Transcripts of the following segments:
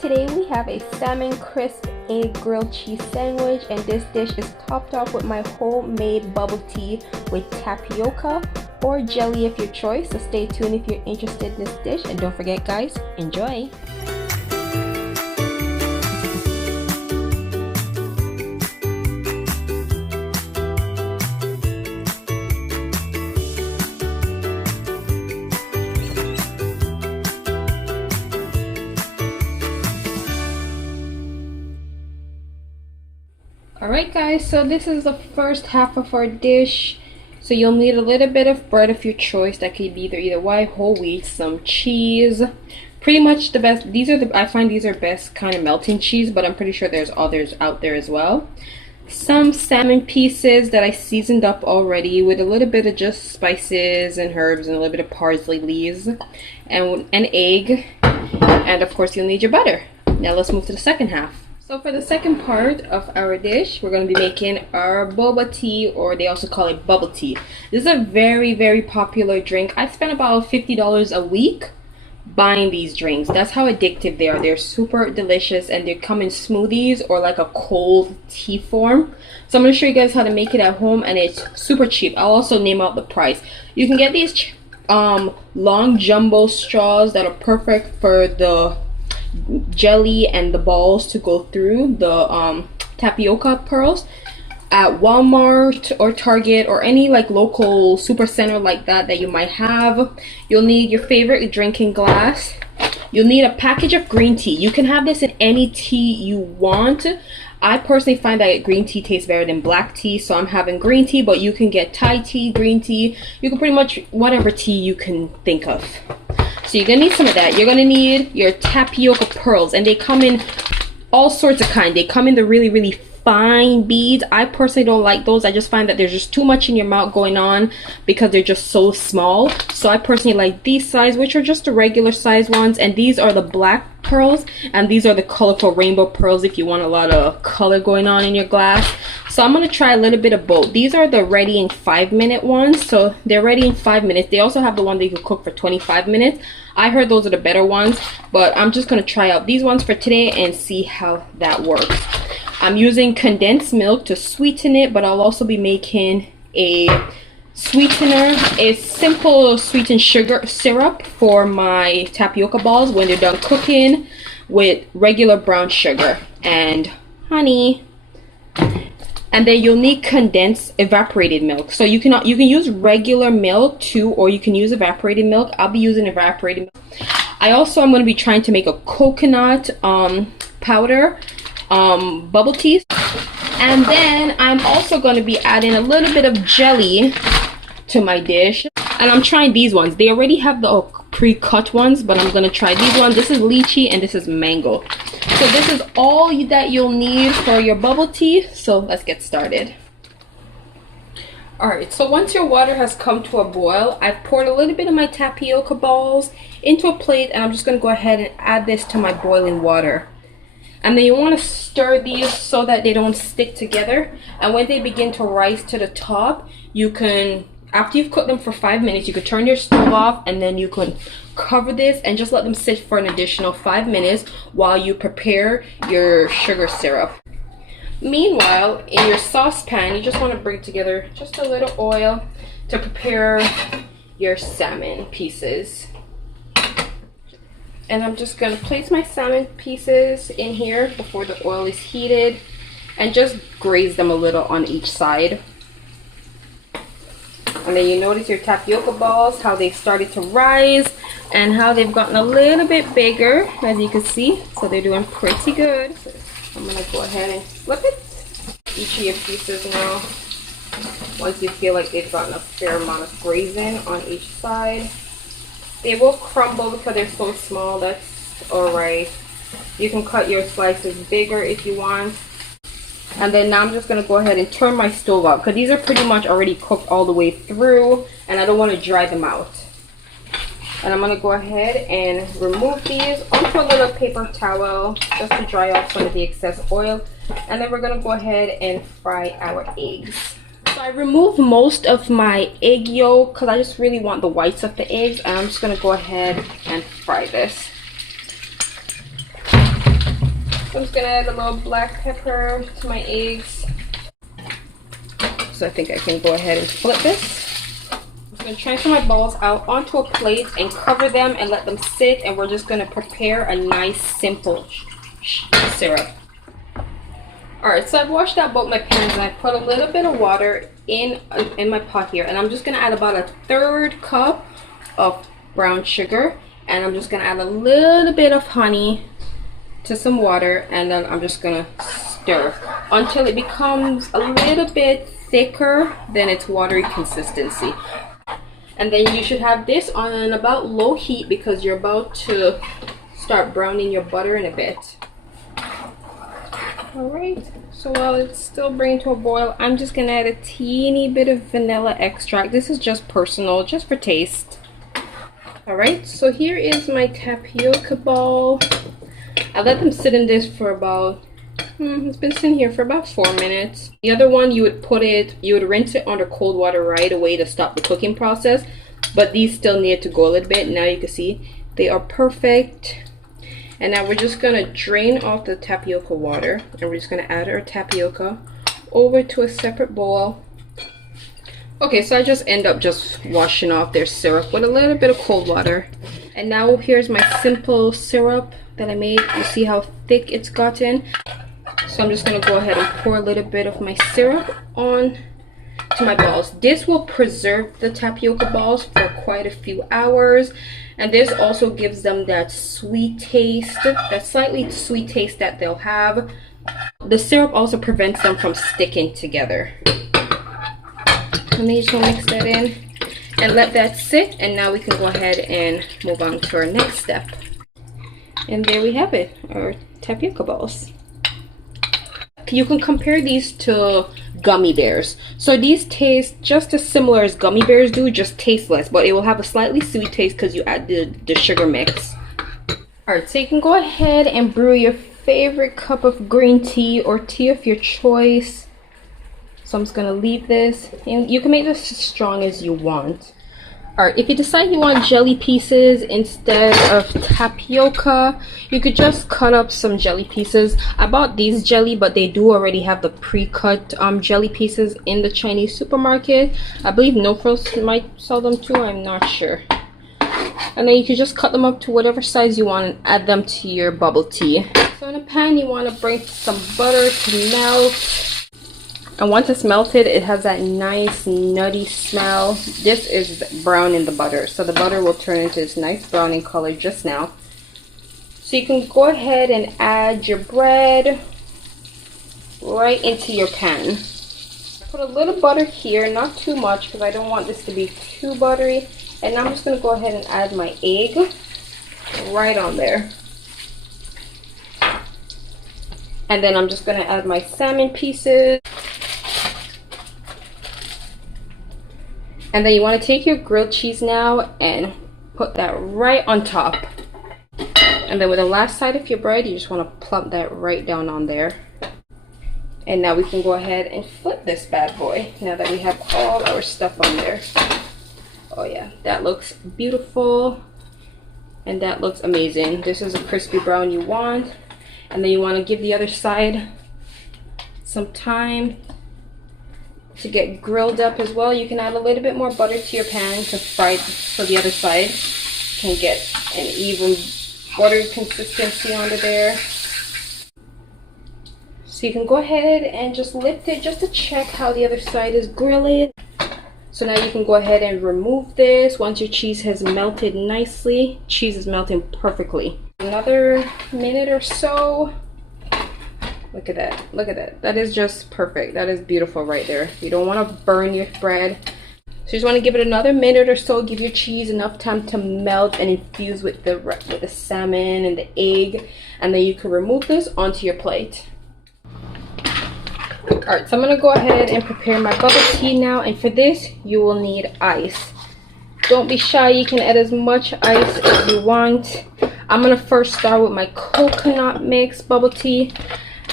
Today we have a salmon crisp egg grilled cheese sandwich, and this dish is topped off with my homemade bubble tea with tapioca or jelly of your choice. So stay tuned if you're interested in this dish, and don't forget guys, enjoy! Alright guys, so this is the first half of our dish. So you'll need a little bit of bread of your choice. That could be either white, whole wheat, some cheese. Pretty much the best, I find these are best kind of melting cheese, but I'm pretty sure there's others out there as well. Some salmon pieces that I seasoned up already with a little bit of just spices and herbs and a little bit of parsley leaves, and an egg, and of course you'll need your butter. Now let's move to the second half. So for the second part of our dish, we're going to be making our boba tea, or they also call it bubble tea. This is a very popular drink. I spend about $50 a week buying these drinks. That's how addictive they are. They're super delicious, and they come in smoothies or like a cold tea form. So I'm going to show you guys how to make it at home, and it's super cheap. I'll also name out the price. You can get these long jumbo straws that are perfect for the jelly and the balls to go through the tapioca pearls at Walmart or Target or any like local super center like that you might have. You'll need your favorite drinking glass. You'll need a package of green tea. You can have this in any tea you want. I personally find that green tea tastes better than black tea, so I'm having green tea, but you can get Thai tea, green tea. You can pretty much whatever tea you can think of. So you're gonna need some of that. You're gonna need your tapioca pearls, and they come in all sorts of kind. They come in the really fine beads. I personally don't like those. I just find that there's just too much in your mouth going on because they're just so small. So I personally like these size, which are just the regular size ones, and these are the black pearls, and these are the colorful rainbow pearls if you want a lot of color going on in your glass. So I'm going to try a little bit of both. These are the ready in 5-minute ones, so they're ready in 5 minutes. They also have the one that you can cook for 25 minutes. I heard those are the better ones, but I'm just going to try out these ones for today and see how that works. I'm using condensed milk to sweeten it, but I'll also be making a sweetener, a simple sweetened sugar syrup for my tapioca balls when they're done cooking, with regular brown sugar and honey. And then you'll need condensed evaporated milk. So you can use regular milk too, or you can use evaporated milk. I'll be using evaporated milk. I also am going to be trying to make a coconut powder bubble tea. And then I'm also going to be adding a little bit of jelly to my dish, and I'm trying these ones. They already have the pre-cut ones, but I'm going to try these ones. This is lychee and this is mango. So this is all that you'll need for your bubble tea. So let's get started. Alright, so once your water has come to a boil, I've poured a little bit of my tapioca balls into a plate, and I'm just going to go ahead and add this to my boiling water. And then you want to stir these so that they don't stick together. And when they begin to rise to the top, you can, after you've cooked them for 5 minutes, you could turn your stove off, and then you could cover this and just let them sit for an additional 5 minutes while you prepare your sugar syrup. Meanwhile, in your saucepan, you just want to bring together just a little oil to prepare your salmon pieces. And I'm just going to place my salmon pieces in here before the oil is heated, and just graze them a little on each side. And then you notice your tapioca balls, how they've started to rise and how they've gotten a little bit bigger, as you can see. So they're doing pretty good. So I'm going to go ahead and flip it. Each of your pieces now, once you feel like they've gotten a fair amount of grazing on each side. They will crumble because they're so small. That's alright. You can cut your slices bigger if you want. And then now I'm just going to go ahead and turn my stove off, because these are pretty much already cooked all the way through, and I don't want to dry them out. And I'm going to go ahead and remove these onto a little paper towel just to dry off some of the excess oil. And then we're going to go ahead and fry our eggs. So I removed most of my egg yolk because I just really want the whites of the eggs, and I'm just going to go ahead and fry this. I'm just gonna add a little black pepper to my eggs. So I think I can go ahead and flip this. I'm just gonna transfer my balls out onto a plate and cover them and let them sit, and we're just gonna prepare a nice simple syrup. Alright, so I've washed out both my pans and I put a little bit of water in my pot here, and I'm just gonna add about a 1/3 cup of brown sugar, and I'm just gonna add a little bit of honey to some water, and then I'm just gonna stir until it becomes a little bit thicker than its watery consistency. And then you should have this on about low heat because you're about to start browning your butter in a bit. Alright, so while it's still bringing to a boil, I'm just gonna add a teeny bit of vanilla extract. This is just personal, just for taste. Alright, so here is my tapioca ball. I let them sit in this for about, it's been sitting here for about 4 minutes. The other one, you would rinse it under cold water right away to stop the cooking process. But these still need to go a little bit. Now you can see they are perfect. And now we're just gonna drain off the tapioca water, and we're just gonna add our tapioca over to a separate bowl. Okay, so I just end up just washing off their syrup with a little bit of cold water. And now here's my simple syrup that I made. You see how thick it's gotten? So I'm just gonna go ahead and pour a little bit of my syrup on to my balls. This will preserve the tapioca balls for quite a few hours, and this also gives them that sweet taste, that slightly sweet taste that they'll have. The syrup also prevents them from sticking together. And then you just want to mix that in and let that sit, and now we can go ahead and move on to our next step. And there we have it, our tapioca balls. You can compare these to gummy bears. So these taste just as similar as gummy bears do, just tasteless, but it will have a slightly sweet taste because you add the sugar mix. Alright, so you can go ahead and brew your favorite cup of green tea or tea of your choice. So I'm just gonna leave this, and you can make this as strong as you want. Alright, if you decide you want jelly pieces instead of tapioca, you could just cut up some jelly pieces. I bought these jelly, but they do already have the pre-cut jelly pieces in the Chinese supermarket. I believe No Frills might sell them too, I'm not sure. And then you can just cut them up to whatever size you want and add them to your bubble tea. So in a pan, you want to bring some butter to melt. And once it's melted, it has that nice nutty smell. This is brown in the butter, so the butter will turn into this nice browning color just now. So you can go ahead and add your bread right into your pan. Put a little butter here, not too much because I don't want this to be too buttery. And now I'm just going to go ahead and add my egg right on there. And then I'm just going to add my salmon pieces. And then you want to take your grilled cheese now and put that right on top. And then with the last side of your bread, you just want to plump that right down on there. And now we can go ahead and flip this bad boy now that we have all our stuff on there. Oh yeah, that looks beautiful. And that looks amazing. This is a crispy brown you want. And then you want to give the other side some time to get grilled up as well. You can add a little bit more butter to your pan to fry so the other side can get an even buttery consistency under there. So you can go ahead and just lift it just to check how the other side is grilling. So now you can go ahead and remove this once your cheese has melted nicely. Cheese is melting perfectly. Another minute or so. Look at that, look at that. That is just perfect. That is beautiful right there. You don't want to burn your bread. So you just want to give it another minute or so. Give your cheese enough time to melt and infuse with the salmon and the egg. And then you can remove this onto your plate. Alright, so I'm going to go ahead and prepare my bubble tea now. And for this, you will need ice. Don't be shy. You can add as much ice as you want. I'm going to first start with my coconut mix bubble tea.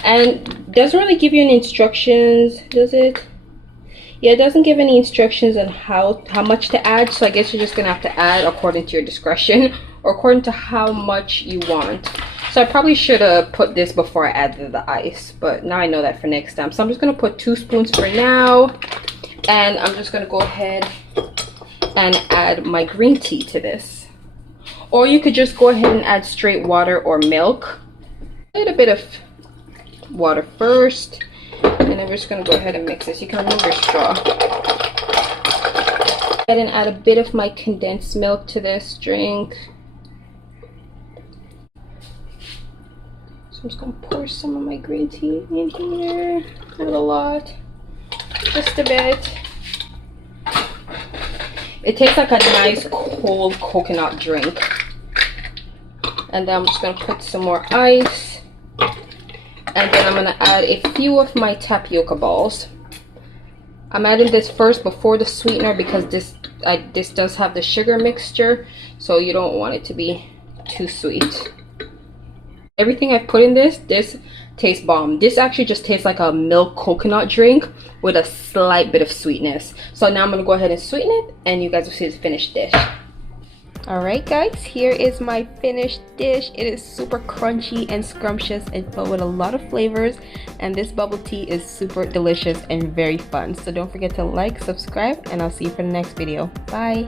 And doesn't really give you any instructions, does it? Yeah, it doesn't give any instructions on how much to add, so I guess you're just gonna have to add according to your discretion or according to how much you want. So So I probably should have put this before I added the ice, but now I know that for next time. So I'm just gonna put 2 spoons for now, and I'm just gonna go ahead and add my green tea to this. Or you could just go ahead and add straight water or milk. A little bit of water first, and then we're just gonna go ahead and mix this. You can remove your straw. Go ahead and add a bit of my condensed milk to this drink. So I'm just gonna pour some of my green tea in here. Not a lot, just a bit. It tastes like a nice cold coconut drink. And then I'm just gonna put some more ice. And then I'm gonna add a few of my tapioca balls. I'm adding this first before the sweetener because this does have the sugar mixture, so you don't want it to be too sweet. Everything I put in this tastes bomb. This actually just tastes like a milk coconut drink with a slight bit of sweetness. So now I'm gonna go ahead and sweeten it, and you guys will see the finished dish. Alright guys, here is my finished dish. It is super crunchy and scrumptious and filled with a lot of flavors, and this bubble tea is super delicious and very fun. So don't forget to like, subscribe, and I'll see you for the next video. Bye!